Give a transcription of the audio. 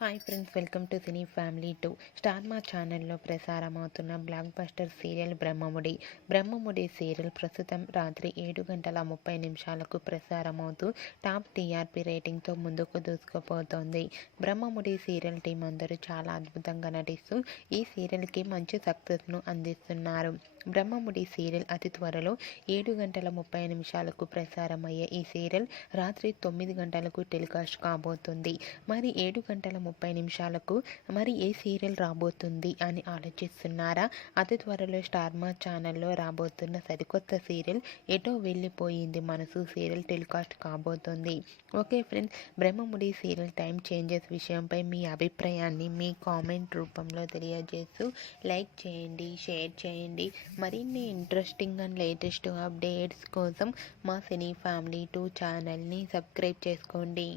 Hi friends, welcome to cine family 2. Star Maa ఛానల్లో ప్రసారమవుతున్న blockbuster serial Brahmamudi serial ప్రస్తుతం రాత్రి 7 గంటల 30 నిమిషాలకు ప్రసారమవుతూ టాప్ టీఆర్పీ రేటింగ్తో ముందుకు దూసుకుపోతోంది. బ్రహ్మముడి సీరియల్ టీం అందరూ చాలా అద్భుతంగా నటిస్తూ ఈ సీరియల్కి మంచి సక్సెస్ను అందిస్తున్నారు. బ్రహ్మముడి సీరియల్ అతి త్వరలో 7 గంటల 30 నిమిషాలకు ప్రసారమయ్యే ఈ సీరియల్ రాత్రి 9 గంటలకు టెలికాస్ట్ కాబోతుంది. మరి 7 గంటల 30 నిమిషాలకు మరి ఏ సీరియల్ రాబోతుంది అని ఆలోచిస్తున్నారా? అతి త్వరలో స్టార్ మా ఛానల్లో రాబోతున్న సరికొత్త సీరియల్ ఎటో వెళ్ళిపోయింది మనసు సీరియల్ టెలికాస్ట్ కాబోతుంది. Okay friends, Brahmamudi serial time changes విషయంపై మీ అభిప్రాయాన్ని మీ కామెంట్ రూపంలో తెలియజేస్తూ లైక్ చేయండి, షేర్ చేయండి. మరిన్ని ఇంట్రెస్టింగ్ అండ్ లేటెస్ట్ అప్డేట్స్ కోసం మా సినీ ఫ్యామిలీ 2 ఛానల్ని సబ్స్క్రైబ్ చేసుకోండి.